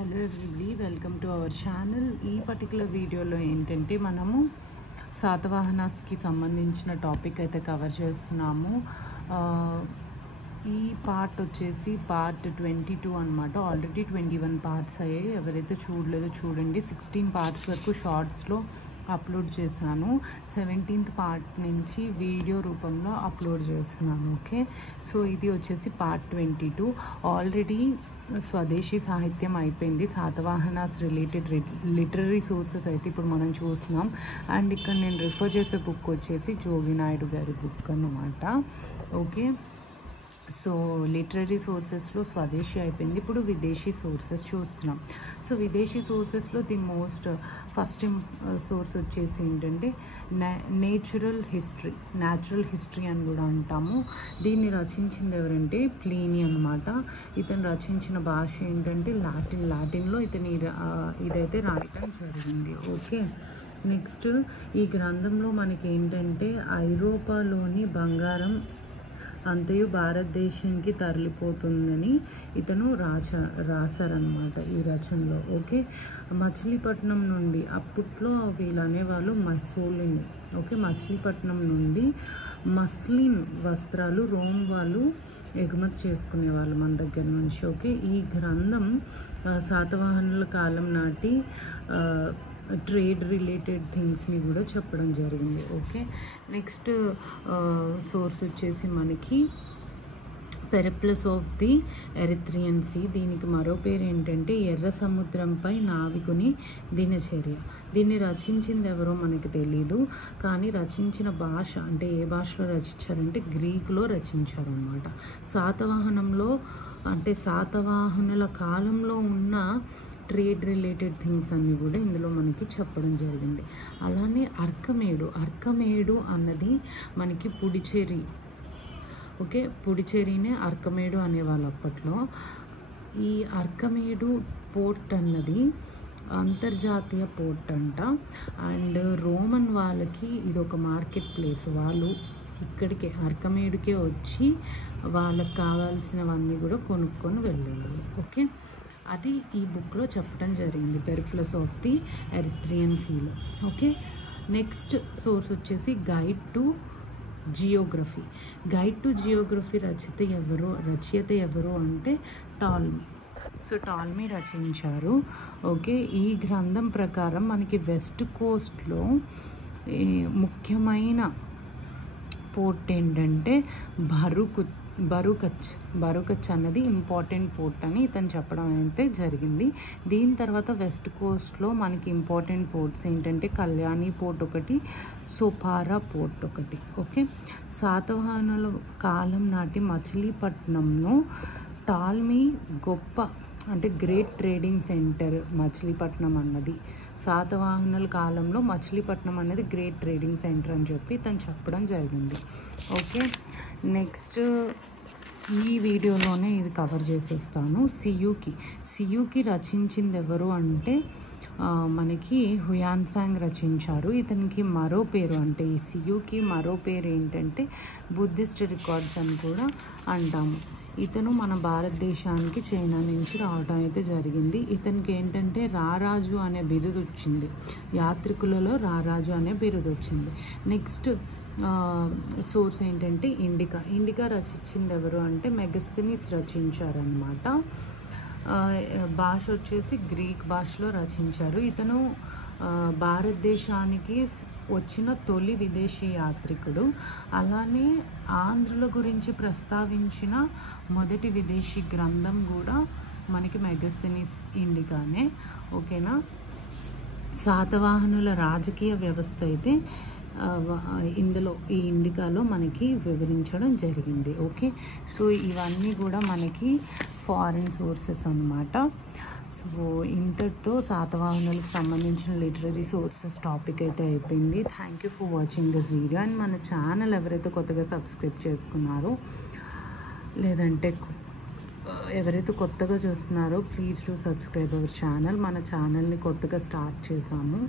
Hello everybody, welcome to our channel. ఈ particular వీడియోలో ఏంటంటే మనము శాతవాహనాస్కి సంబంధించిన టాపిక్ అయితే కవర్ చేస్తున్నాము. ఈ పార్ట్ వచ్చేసి పార్ట్ 22 అనమాట. ఆల్రెడీ 21 పార్ట్స్ అయ్యాయి. ఎవరైతే చూడలేదో చూడండి. 16 పార్ట్స్ వరకు షార్ట్స్లో అప్లోడ్ చేశాను. 17th పార్ట్ నుంచి వీడియో రూపంలో అప్లోడ్ చేస్తున్నాను. ఓకే, సో ఇది వచ్చేసి పార్ట్ 22. ఆల్రెడీ స్వదేశీ సాహిత్యం అయిపోయింది. శాతవాహనాస్ రిలేటెడ్ లిటరరీ సోర్సెస్ అయితే ఇప్పుడు మనం చూస్తున్నాం. అండ్ ఇక్కడ నేను రిఫర్ చేసే బుక్ వచ్చేసి జోగి నాయుడు గారి బుక్ అన్నమాట. ఓకే, సో లిటరరీ సోర్సెస్లో స్వదేశీ అయిపోయింది. ఇప్పుడు విదేశీ సోర్సెస్ చూస్తున్నాం. సో విదేశీ సోర్సెస్లో ది మోస్ట్ ఫస్ట్ సోర్స్ వచ్చేసి ఏంటంటే న్యాచురల్ హిస్టరీ అని కూడా అంటాము. దీన్ని రచించింది ఎవరంటే ప్లీనీ అనమాట. ఇతను రచించిన భాష ఏంటంటే లాటిన్లో ఇదైతే రాయటం జరిగింది. ఓకే, నెక్స్ట్ ఈ గ్రంథంలో మనకి ఏంటంటే ఐరోపాలోని బంగారం అంతయు భారతదేశానికి తరలిపోతుందని ఇతను రాశారనమాట ఈ రచనలో. ఓకే, మచిలీపట్నం నుండి అప్పట్లో వీళ్ళు అనేవాళ్ళు మసూలిని. ఓకే, మచిలీపట్నం నుండి మస్లిన్ వస్త్రాలు రోమ్ వాళ్ళు ఎగుమతి చేసుకునేవాళ్ళు మన దగ్గర నుంచి. ఓకే, ఈ గ్రంథం శాతవాహనుల కాలం నాటి ట్రేడ్ రిలేటెడ్ థింగ్స్ని కూడా చెప్పడం జరిగింది. ఓకే, నెక్స్ట్ సోర్స్ వచ్చేసి మనకి Periplus of the Erythraean Sea. దీనికి మరో పేరు ఏంటంటే ఎర్ర సముద్రంపై నావికుని దినచర్య. దీన్ని రచించింది ఎవరో మనకి తెలీదు, కానీ రచించిన భాష అంటే ఏ భాషలో రచించారంటే గ్రీకులో రచించారనమాట. శాతవాహనుల కాలంలో ఉన్న ట్రేడ్ రిలేటెడ్ థింగ్స్ అన్నీ కూడా ఇందులో మనకి చెప్పడం జరిగింది. అలానే అర్కమేడు అన్నది మనకి పుడిచేరి. ఓకే, పుడిచేరినే అర్కమేడు అనేవాళ్ళు అప్పట్లో. ఈ అర్కమేడు పోర్ట్ అన్నది అంతర్జాతీయ పోర్ట్ అంట. అండ్ రోమన్ వాళ్ళకి ఇది ఒక మార్కెట్ ప్లేస్. వాళ్ళు ఇక్కడికే అర్కమేడుకే వచ్చి వాళ్ళకి కావాల్సినవన్నీ కూడా కొనుక్కొని వెళ్ళేవాళ్ళు. ఓకే, అది ఈ బుక్లో చెప్పడం జరిగింది, పెరిప్లస్ ఆఫ్ ది ఎరిత్రియన్ సీలో. ఓకే, నెక్స్ట్ సోర్స్ వచ్చేసి గైడ్ టు జియోగ్రఫీ రచయిత ఎవరు అంటే టాల్మీ. సో టాల్మీ రచించారు. ఓకే, ఈ గ్రంథం ప్రకారం మనకి వెస్ట్ కోస్ట్లో ముఖ్యమైన పోర్ట్ ఏంటంటే బరుకచ్ అన్నది ఇంపార్టెంట్ పోర్ట్ అని ఇతను చెప్పడం అయితే జరిగింది. దీని తర్వాత వెస్ట్ కోస్ట్లో మనకి ఇంపార్టెంట్ పోర్ట్స్ ఏంటంటే కళ్యాణి పోర్ట్ ఒకటి, సోపారా పోర్ట్ ఒకటి. ఓకే, శాతవాహనుల కాలం నాటి మచిలీపట్నంలో టాల్మీ గ్రేట్ ట్రేడింగ్ సెంటర్ మచిలీపట్నం అన్నది. శాతవాహనుల కాలంలో మచిలీపట్నం అనేది గ్రేట్ ట్రేడింగ్ సెంటర్ అని చెప్పి తను చెప్పడం జరిగింది. ఓకే, నెక్స్ట్ ఈ వీడియోలోనే ఇది కవర్ చేసేస్తాను. సియుకి రచించింది ఎవరు అంటే మనకి హుయాన్సాంగ్ రచించారు. ఇతనికి మరో పేరు అంటే ఈ సియుకి మరో పేరు ఏంటంటే బుద్ధిస్ట్ రికార్డ్స్ అని కూడా అంటాము. ఇతను మన భారతదేశానికి చైనా నుంచి రావడం అయితే జరిగింది. ఇతనికి ఏంటంటే రారాజు అనే బిరుదు వచ్చింది. యాత్రికులలో రారాజు అనే బిరుదు వచ్చింది. నెక్స్ట్ సోర్స్ ఏంటంటే ఇండికా రచించింది ఎవరు అంటే మెగస్తనీస్ రచించారనమాట. భాష వచ్చేసి గ్రీక్ భాషలో రచించారు. ఇతను భారతదేశానికి వచ్చిన తొలి విదేశీ యాత్రికుడు. అలానే ఆంధ్రుల గురించి ప్రస్తావించిన మొదటి విదేశీ గ్రంథం కూడా మనకి మెగస్తనీస్ ఇండికానే. ఓకేనా, శాతవాహనుల రాజకీయ వ్యవస్థ అయితే ఈ ఇండికాలో మనకి వివరించడం జరిగింది. ఓకే, సో ఇవన్నీ కూడా మనకి ఫారిన్ సోర్సెస్ అన్నమాట. సో ఇంతటితో శాతవాహనులకు సంబంధించిన లిటరరీ సోర్సెస్ టాపిక్ అయితే అయిపోయింది. Thank you for watching this video. And మన ఛానల్ ఎవరైతే కొత్తగా సబ్స్క్రైబ్ చేసుకున్నారో లేదంటే ఎవరైతే కొత్తగా చూస్తున్నారో please to subscribe our channel. మన ఛానల్ని కొత్తగా స్టార్ట్ చేసాము.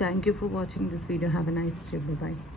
Thank you for watching this video. Have a nice day. Bye bye.